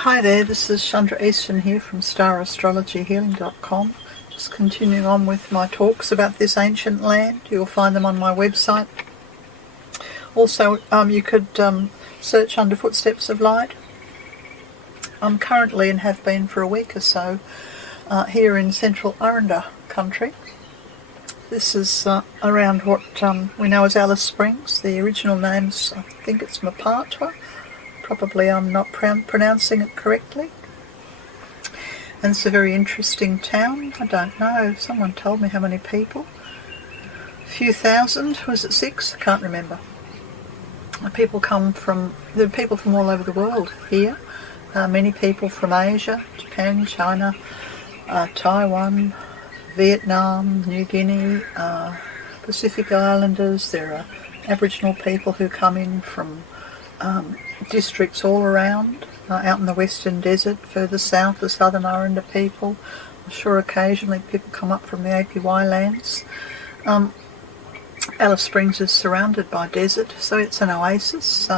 Hi there, this is Chandra Easton here from StarAstrologyHealing.com. Just continuing on with my talks about this ancient land. You'll find them on my website. Also, you could search under Footsteps of Light. I'm currently, and have been for a week or so, here in central Aranda country. This is around what we know as Alice Springs. The original name's, I think it's Mparntwe. Probably I'm not pronouncing it correctly. And it's a very interesting town. I don't know, someone told me how many people. A few thousand, was it 6? I can't remember. There are people from all over the world here. Many people from Asia, Japan, China, Taiwan, Vietnam, New Guinea, Pacific Islanders. There are Aboriginal people who come in from districts all around, out in the Western Desert, further south, the Southern Aranda people. I'm sure occasionally people come up from the APY lands. Alice Springs is surrounded by desert, so it's an oasis.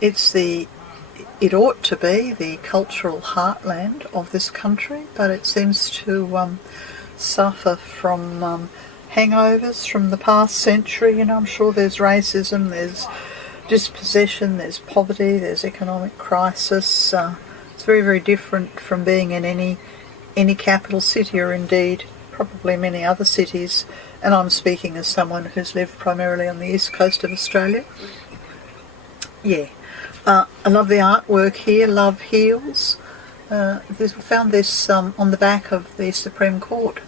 It ought to be the cultural heartland of this country, but it seems to suffer from hangovers from the past century. You know, I'm sure there's racism, there's dispossession, there's poverty, there's economic crisis. It's very, very different from being in any capital city, or indeed probably many other cities. And I'm speaking as someone who's lived primarily on the east coast of Australia. Yeah, I love the artwork here. Love heals. We found this on the back of the Supreme Court,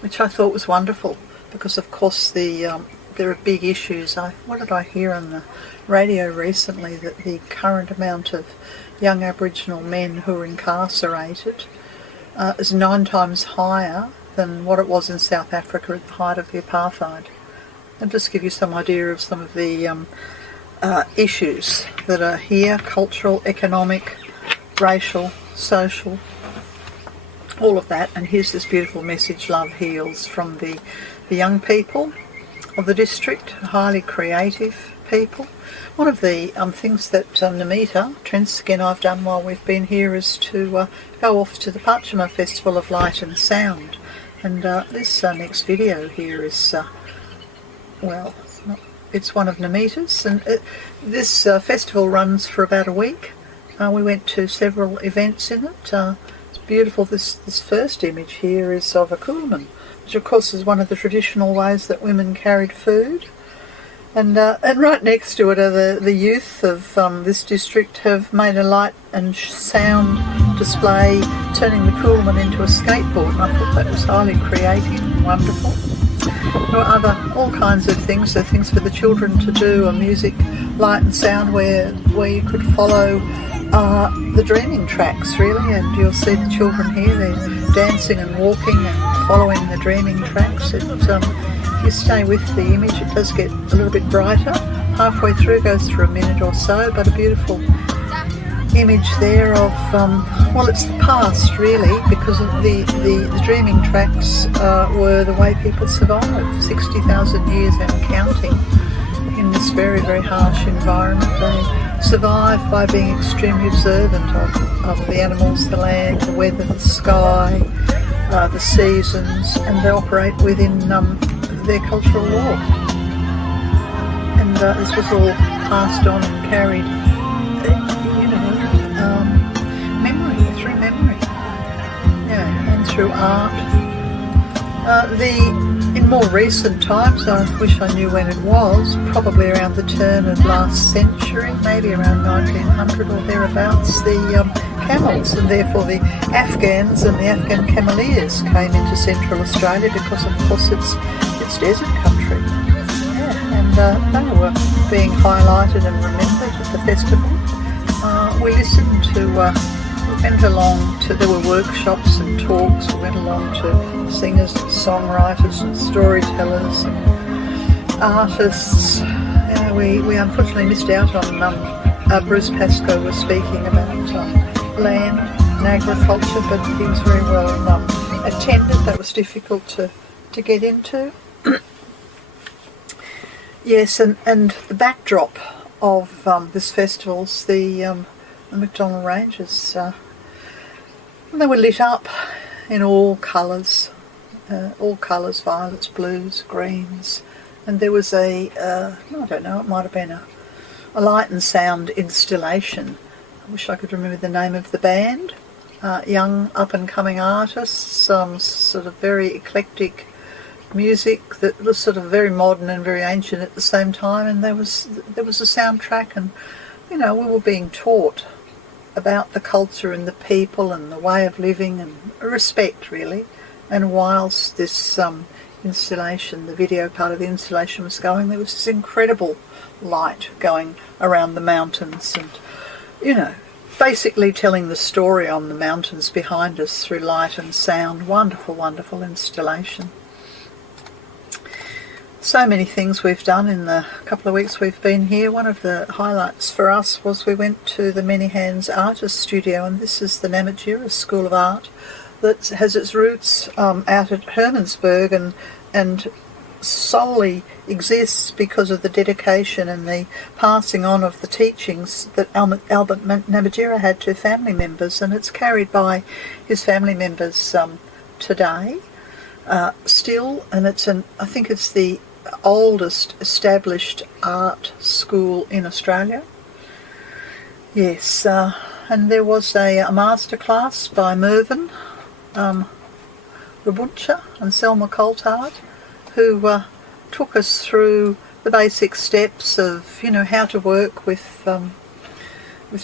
which I thought was wonderful, because of course there are big issues. What did I hear on the radio recently? That the current amount of young Aboriginal men who are incarcerated is 9 times higher than what it was in South Africa at the height of the apartheid. And just give you some idea of some of the issues that are here: cultural, economic, racial, social, all of that. And here's this beautiful message: love heals, from the young people of the district, highly creative people. One of the things that Namita, Trent's again, I've done while we've been here, is to go off to the Pachana Festival of Light and Sound. And this next video here is, it's one of Namita's, and this festival runs for about a week. We went to several events in it. It's beautiful. This first image here is of a kuhlman, which of course is one of the traditional ways that women carried food. And right next to it are the youth of this district have made a light and sound display, turning the kuhlman into a skateboard. And I thought that was highly creative and wonderful. There are all kinds of things. There are things for the children to do, a music, light and sound, where you could follow the dreaming tracks, really. And you'll see the children here, they're dancing and walking and following the dreaming tracks. If you stay with the image, it does get a little bit brighter. Halfway through, goes through a minute or so, but a beautiful image there of, it's the past really, because the dreaming tracks were the way people survived 60,000 years and counting in this very, very harsh environment. They survive by being extremely observant of the animals, the land, the weather, the sky, the seasons, and they operate within their cultural law. And this was all passed on and carried, through memory, and through art. In more recent times, I wish I knew when it was, probably around the turn of last century, maybe around 1900 or thereabouts, the camels, and therefore the Afghans and the Afghan cameleers came into Central Australia, because of course it's desert country. And they were being highlighted and remembered at the festival. We listened to, we went along to, there were workshops and talks, we went along to singers and songwriters and storytellers and artists. We unfortunately missed out on, Bruce Pascoe was speaking about land and agriculture, but he was very well attended. That was difficult to get into. Yes, and the backdrop of this festival's the the McDonnell Ranges. And they were lit up in all colours, violets, blues, greens. And there was I don't know, it might have been a light and sound installation. I wish I could remember the name of the band. Young up-and-coming artists, sort of very eclectic music that was sort of very modern and very ancient at the same time. And there was a soundtrack, and we were being taught about the culture and the people and the way of living and respect, really. And whilst this installation, the video part of the installation was going, there was this incredible light going around the mountains and, basically telling the story on the mountains behind us through light and sound. Wonderful, wonderful installation. So many things we've done in the couple of weeks we've been here. One of the highlights for us was we went to the Many Hands Artist Studio, and this is the Namatjira School of Art that has its roots out at Hermannsburg and solely exists because of the dedication and the passing on of the teachings that Albert Namatjira had to family members, and it's carried by his family members today still, and I think it's the oldest established art school in Australia. Yes, and there was a master class by Mervyn Rabuncha and Selma Coulthard, who took us through the basic steps of how to work with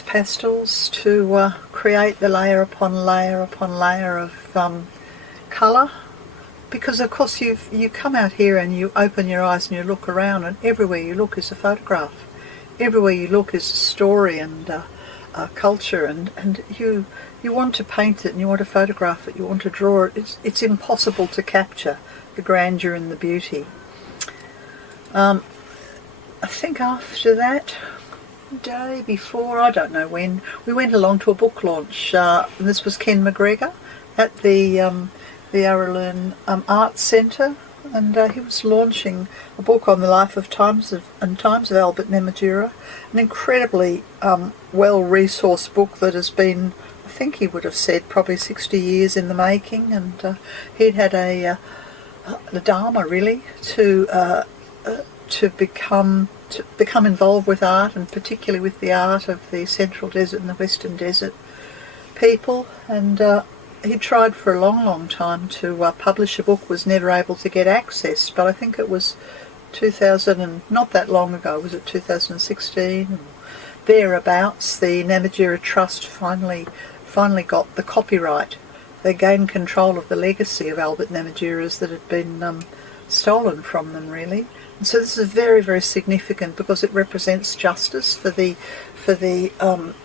pastels to create the layer upon layer upon layer of colour. Because of course you come out here and you open your eyes and you look around, and everywhere you look is a photograph. Everywhere you look is a story and culture, and you want to paint it and you want to photograph it, you want to draw it. It's impossible to capture the grandeur and the beauty. I think after that, day before, I don't know when, we went along to a book launch. And this was Ken McGregor at the Aralern Arts Centre, and he was launching a book on the life of times of Albert Namatjira, an incredibly well-resourced book that has been, I think he would have said, probably 60 years in the making, and he'd had the dharma really to become involved with art, and particularly with the art of the Central Desert and the Western Desert people. And he tried for a long time to publish a book, was never able to get access, but I think it was 2000, and not that long ago, was it 2016 or thereabouts, the Namatjira Trust finally got the copyright. They gained control of the legacy of Albert Namatjira's that had been stolen from them, really. And so this is very, very significant because it represents justice for the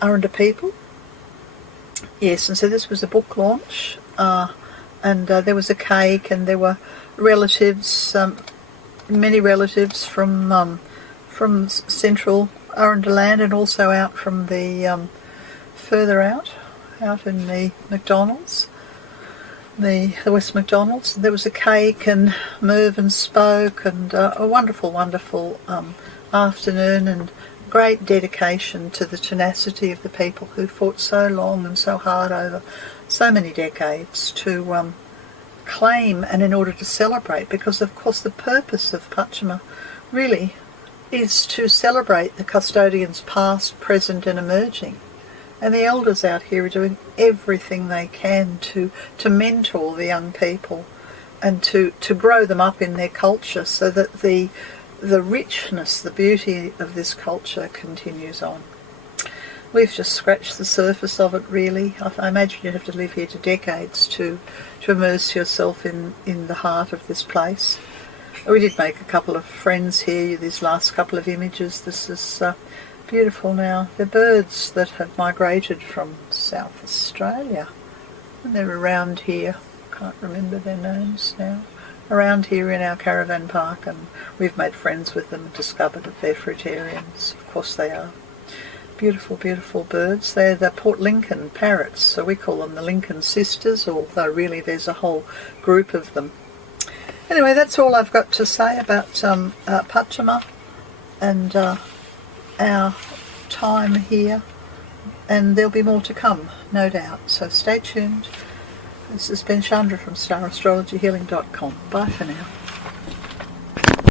Aranda people. Yes, and so this was a book launch, and there was a cake, and there were relatives, many relatives from central Aranda land, and also out from the further out in the McDonald's, the West McDonald's. There was a cake, and Mervyn spoke, and a wonderful afternoon, and great dedication to the tenacity of the people who fought so long and so hard over so many decades to claim and in order to celebrate, because of course the purpose of Pachana really is to celebrate the custodians past, present and emerging. And the elders out here are doing everything they can to mentor the young people and to grow them up in their culture, so that the richness, the beauty of this culture continues on. We've just scratched the surface of it, really. I imagine you'd have to live here to decades to immerse yourself in the heart of this place. We did make a couple of friends here, these last couple of images. This is beautiful now. They're birds that have migrated from South Australia, and they're around here. Can't remember their names now. Around here in our caravan park, and we've made friends with them and discovered that they're fruitarians. Of course they are. Beautiful, beautiful birds. They're the Port Lincoln parrots, so we call them the Lincoln Sisters, although really there's a whole group of them. Anyway, that's all I've got to say about Pachana and our time here and there'll be more to come, no doubt. So stay tuned. This has been Chandra from StarAstrologyHealing.com. Bye for now.